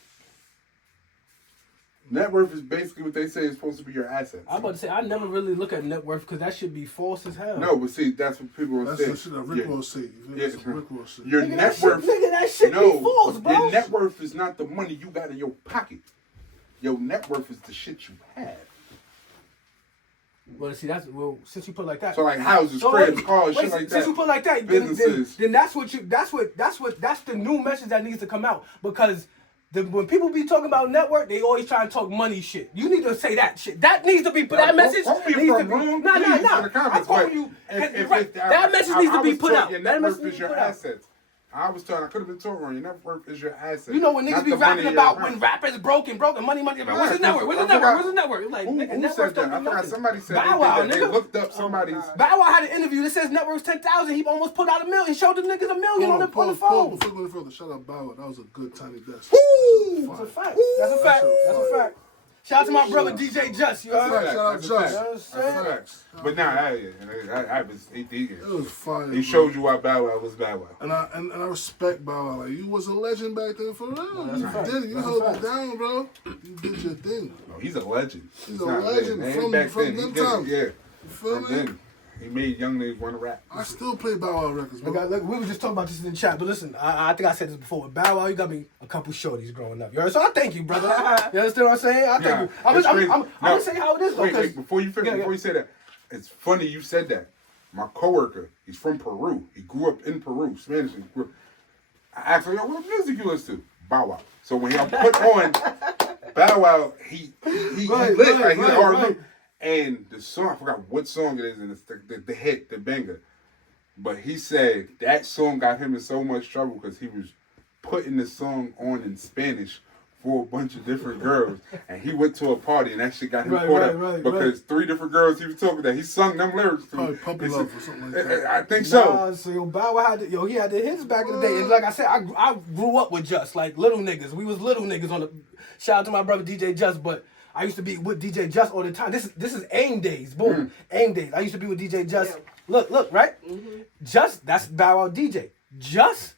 Net worth is basically what they say is supposed to be your assets. I'm about to say, I never really look at net worth because that should be false as hell. No, but see, that's what people will say. That's the shit that Rick Ross say. Rick Ross say. Your net worth. Nigga, that shit be false, bro. Your net worth is not the money you got in your pocket. Your net worth is the shit you have. Well, see, since you put it like that. So like houses, cribs, cars, shit like that. Since you put it like that, businesses. Then that's the new message that needs to come out because. When people be talking about network, they always try to talk money shit. You need to say that shit. That needs to be put. That message needs to be. Wrong, No. I'm telling you, that message needs to be put out. Your net worth is your assets. I was telling. I could have been told wrong. Your net worth is your assets. You know when niggas be rapping about when rappers broken, money. What's his network? What's his network? Like, nigga, net worth don't mean nothing. Somebody said Bow Wow, they looked up somebody's. Bow Wow had an interview that says net worth's 10,000. He almost put out $1 million. He showed the niggas $1 million on the phone. Before we go further, shout out Bow Wow. That was a good tiny desk. That's a fact. That's a fact. Shout out to my brother DJ Just. You heard? Shout out Just. But nah, I was. It was fire. He showed you why Bow Wow was Bow Wow. And I respect Bow Wow. Like you was a legend back then for real. You did it. You held it down, bro. You did your thing. No, he's a legend. He's a legend from them times. Yeah. You feel me? He made young niggas want to rap. I still play Bow Wow records, bro. Look, we were just talking about this in the chat, but listen, I think I said this before. With Bow Wow, you got me a couple shorties growing up. You heard? So I thank you, brother. You understand what I'm saying? I thank you. I'm gonna say how it is though. Wait, before you finish, before you say that, it's funny you said that. My coworker, he's from Peru. He grew up in Peru, Spanish. I asked him, yo, what music you listen to? Bow Wow. So when he put on Bow Wow, he lit like he's R&B. And the song, I forgot what song it is, and it's the hit, the banger. But he said that song got him in so much trouble because he was putting the song on in Spanish for a bunch of different girls. And he went to a party, and that shit got him caught up because 3 different girls he was talking to, he sung them lyrics to. Probably Puppy Love or something like that. I think so. So Bow Wow he had the hits back in the day. And like I said, I grew up with Just, like little niggas. We was little niggas on the. Shout out to my brother DJ Just, but. I used to be with DJ Just all the time. This is AIM days. Boom. AIM days. I used to be with DJ Just. Yeah. Look, right? Mm-hmm. Just, that's Bow Wow DJ. Just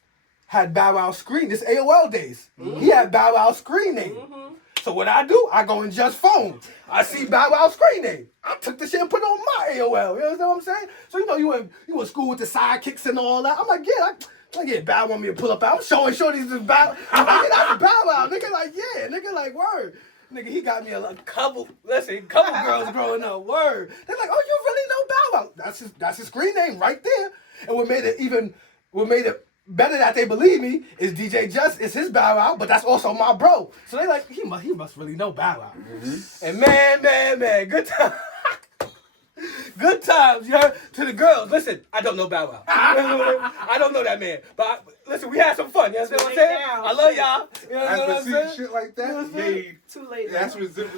had Bow Wow screen. This AOL days. Mm-hmm. He had Bow Wow screen name. Mm-hmm. So what I do, I go in Just phone. I see Bow Wow screen name. I took the shit and put it on my AOL. You understand what I'm saying? So you in school with the sidekicks and all that. I'm like, yeah, Bow want me to pull up. I'm showing shorties this Bow. I'm like, that's Bow Wow. Nigga like, yeah. Nigga like, word. Nigga, he got me a couple girls growing up. Word. They're like, oh, you really know Bow Wow? That's his screen name right there. And what made it better that they believe me is DJ Just is his Bow Wow, but that's also my bro. So they like, he must really know Bow Wow. Mm-hmm. And man, good time. Good times, you heard? To the girls, listen, I don't know Bow Wow. I don't know that man. But listen, we had some fun. You understand what I'm saying? I love y'all. You know what I'm saying? Shit like that made... Too late. That's what Zip,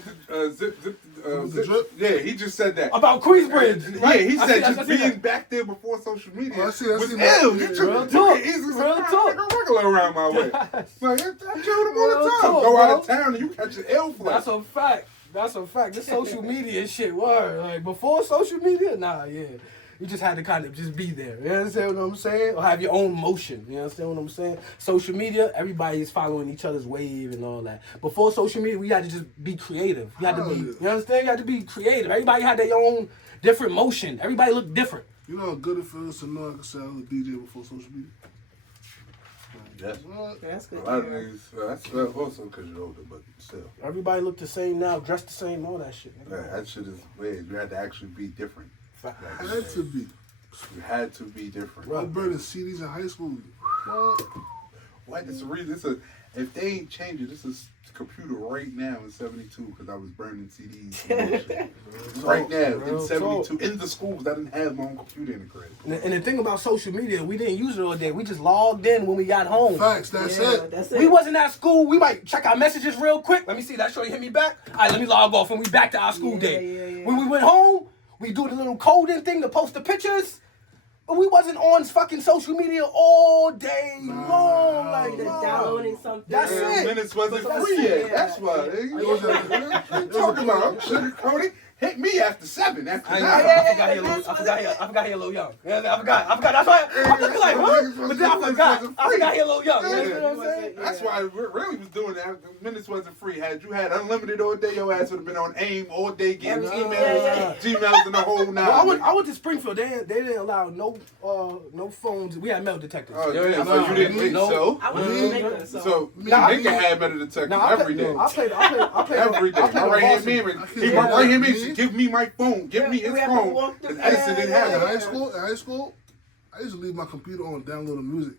yeah, he just said that. About Queensbridge. Right? Yeah, he said just being back there before social media was ill. Get your real talk. Regular around my way. Like, I told him all the time. Go out of town and you catch an L flight. That's a fact. That's a fact. This social media shit, word. Like, before social media, nah, yeah. You just had to kind of just be there. You understand what I'm saying? Or have your own motion. You understand what I'm saying? Social media, everybody is following each other's wave and all that. Before social media, we had to just be creative. You had to be, you understand? You had to be creative. Everybody had their own different motion. Everybody looked different. You know how good it feels to know I can say I was a DJ before social media? Yes. That's good. A lot of niggas, that's also because you're older, but still. Everybody look the same now, dressed the same, all that shit. Yeah, that shit is weird. You had to actually be different. Had to be. You had to be different. I was burning CDs in high school. What? It's a reason. if they ain't changed it, this is computer right now in 72 because I was burning CDs. Right now in 72 in the schools, I didn't have my own computer in the crib. And the thing about social media, we didn't use it all day. We just logged in when we got home. Facts, that's it. We wasn't at school. We might check our messages real quick. Let me see that. Shorty hit me back. All right, let me log off, and we back to our school day. When we went home, we do the little coding thing to post the pictures. But we wasn't on fucking social media all day long. Like, downloading something. That's it. Minutes wasn't free yet. That's why. What you talking about? Sugarcoating? Hit me after 7. After 9. I forgot he a little young. Yeah, I forgot. That's why I'm looking like, what? But then I forgot he a little young. You know what I'm saying? That's why I really was doing that. Minutes wasn't free. Had you had unlimited all day, your ass would have been on AIM all day getting emails, Gmails, and the whole nine. Well, I went to Springfield. They didn't allow no phones. We had metal detectors. Oh, yeah, so you didn't think so? I was in Jamaica, so nigga had metal detectors every day. I played every day. My right hand man, he my right hand man used to give me my phone, give me his phone. Because Edison didn't have it. In high school, I used to leave my computer on, download the music,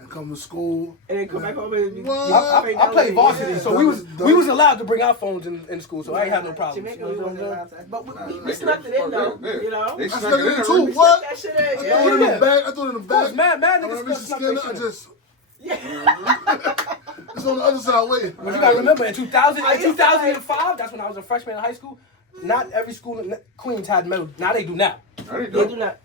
and come to school. And then come back home and I played varsity, so we was allowed to bring our phones in school, so I ain't had no problem. Jamaica, we wasn't allowed to. But we snuck it in though, you know. They I snuck it in too. What? I threw it in the bag. I threw it in the bag. Mad niggas I just. Yeah. It's on the other side waiting. But you gotta remember, in 2005, that's when I was a freshman in high school. Not every school in Queens had metal. Now they do now. No, they do not.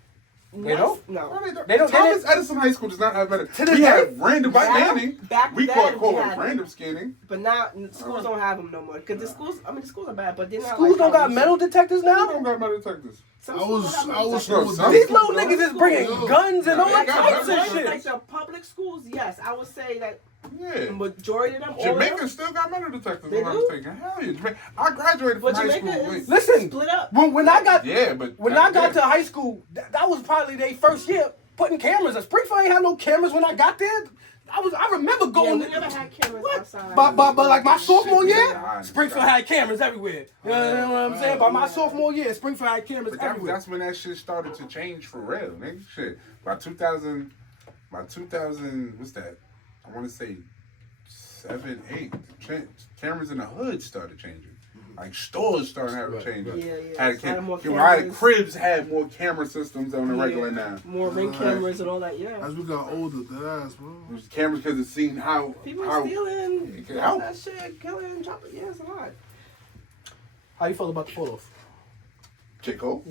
They don't? No. They don't. Thomas Edison High School does not have metal. We had random scanning. We call it random scanning. But now schools don't have them no more. Because the schools are bad, but they're not. Schools don't got metal detectors now? They don't got metal detectors. I was These little niggas is bringing guns and all types of shit. Like the public schools, yes, I would say that. Yeah. Majority of them. Jamaica still got metal detectors. They do? Hell yeah, Jamaica. I graduated from high school. Listen, split up. When I got when I got to high school, that was probably their first year putting cameras. Springfield ain't had no cameras when I got there. I remember going. Yeah, we never had cameras outside. But like my sophomore year, Springfield had cameers everywhere. You know what I'm saying? By my sophomore year, Springfield had cameras everywhere. That's when that shit started to change for real, nigga. Shit. By 2000, what's that? I want to say 7, 8. Cameras in the hood started changing. Like stores started having changes. Yeah. Cribs had more camera systems on the regular now. More ring cameras and all that. Yeah. As we got older, that ass, bro. It was cameras because it seen how people stealing, all that shit, killing, dropping. Yeah, it's a lot. How you feel about the fall off? J. Cole.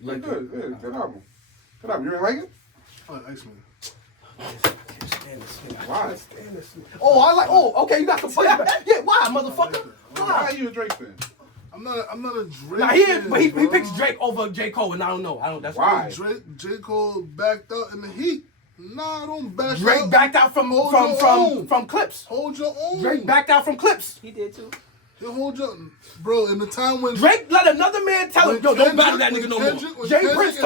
Like good. Yeah, good album. Good album. You didn't like it? I like Iceman. Why? Okay, you got some play. Yeah, why, motherfucker? Why are you a Drake fan? I'm not a Drake fan. But he picks Drake over J. Cole, and I don't know. That's why. J. Cole backed out in the heat. Nah, don't back out. Drake backed out from Clips. Hold your own. Drake backed out from Clips. He did too. He'll hold your bro. In the time when Drake let another man tell him, yo, don't battle that nigga no more. Jay Prince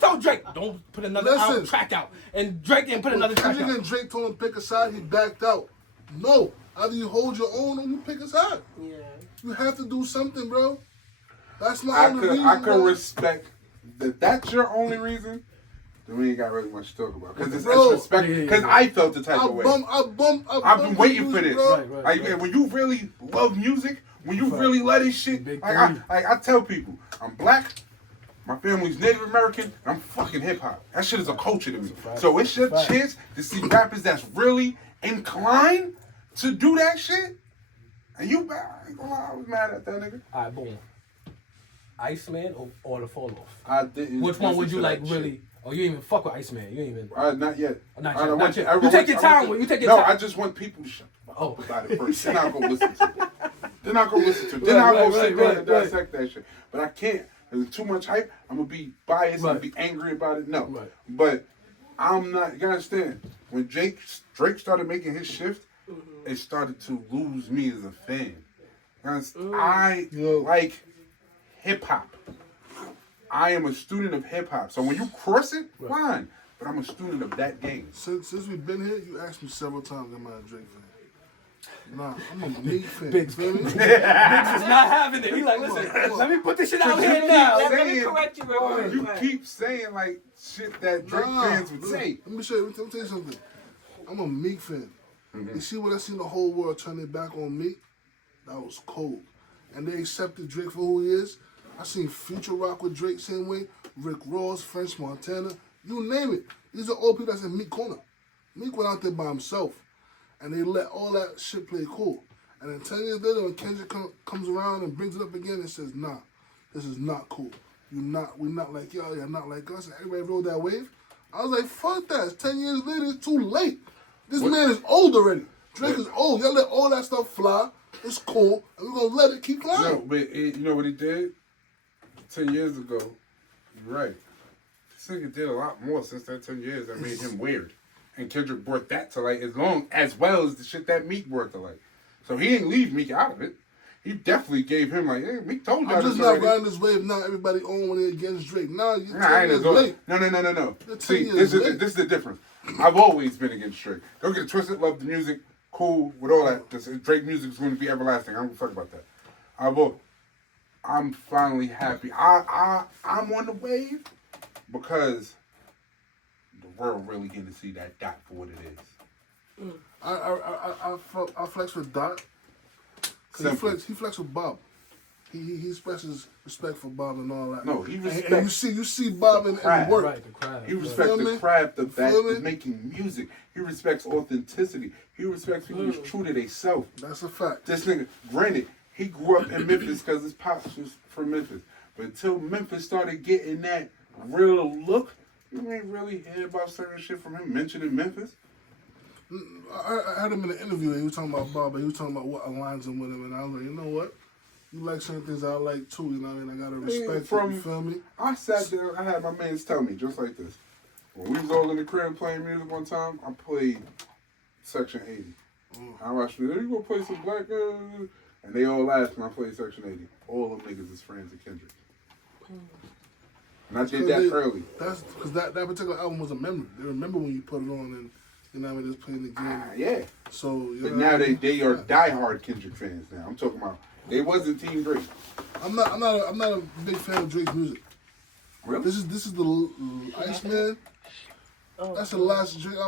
told Drake, don't put another track out, and Drake didn't put another track out. And Drake told him to pick a side. He backed out. No, either you hold your own or you pick a side. Yeah. You have to do something, bro. That's my only reason. I could respect that. That's your only reason. Then we ain't got really much to talk about because it's respect. Because I felt the type of way. I've been waiting for this. Right. When you really love music, when you really love this shit, I tell people, I'm black. My family's Native American. And I'm fucking hip hop. That shit is a culture to me. So it's your chance to see rappers that's really inclined to do that shit. And you, I ain't gonna lie, I was mad at that nigga. All right, boom. Iceman or the Fall Off? I didn't. Which one would you like really? Oh, you didn't even fuck with Iceman. You ain't even. Not yet. Not yet. You take your time. No, I just want people to shut the fuck up about it first. Then I'll go listen to it. Then I'll go sit there and dissect that shit. But I can't. There's too much hype. I'm gonna be biased and be angry about it. No. Right. But I'm not. You gotta understand. When Drake started making his shift, it started to lose me as a fan. I like hip hop. I am a student of hip hop. So when you cross it, fine. But I'm a student of that game. Since we've been here, you asked me several times, am I a Drake fan? Nah, I'm a Meek fan. Biggs is not having it. He like, listen, let me put this shit out here now. Let me correct you real quick. You keep saying like shit that Drake fans would say. Let me tell you something. I'm a Meek fan. You see when I seen the whole world turn their back on Meek? That was cold. And they accepted Drake for who he is. I seen Future rock with Drake same way. Rick Ross, French Montana, you name it. These are all people that's in Meek corner. Meek went out there by himself. And they let all that shit play cool. And then 10 years later, when Kendrick comes around and brings it up again and says, nah, this is not cool. We're not like y'all, you're not like us. And everybody rode that wave. I was like, fuck that. It's 10 years later, it's too late. This man is old already. Drake is old. Y'all let all that stuff fly. It's cool. And we're going to let it keep flying. No, but you know what he did? 10 years ago, you're right. This nigga did a lot more since that 10 years that made him weird. And Kendrick brought that to light as well as the shit that Meek brought to light. So he didn't leave Meek out of it. He definitely gave him like, hey, Meek told y'all I'm just this not already. riding this wave now. Everybody on when they against Drake. Now you're 10 I ain't years going. late. No. You're 10 See, years this late. is the difference. I've always been against Drake. Don't get it twisted. Love the music. Cool with all that. Drake music is going to be everlasting. I don't give a fuck about that. I'm finally happy. I'm on the wave because the world really getting to see that dot for what it is. I flex with Dot. Cause he flex with Bob. He expresses respect for Bob and all that. No, he respects. And you see Bob in the work. Right, the craft. He respects the craft of that making music. He respects authenticity. He respects people who's true to themselves. That's a fact. This nigga, granted, he grew up in Memphis because his pops was from Memphis. But until Memphis started getting that real look, you ain't really hear about certain shit from him mentioning Memphis. I had him in an interview and he was talking about Bob, but he was talking about what aligns him with him, and I was like, you know what? You like certain things I like too, you know what I mean? I gotta respect it, you feel me? I sat there, I had my mans tell me just like this. When we was all in the crib playing music one time, I played Section 80. I watched it, you gonna play some black girl? And they all laughed when I played Section 80. All them niggas is friends of Kendrick. And I did that early. That's because that particular album was a memory. They remember when you put it on and you know what I mean, just playing the game. Yeah. So you But know now they are diehard Kendrick fans now. I'm talking about they wasn't Team Drake. I'm not a big fan of Drake's music. Really? This is the Iceman. That's the last Drake album.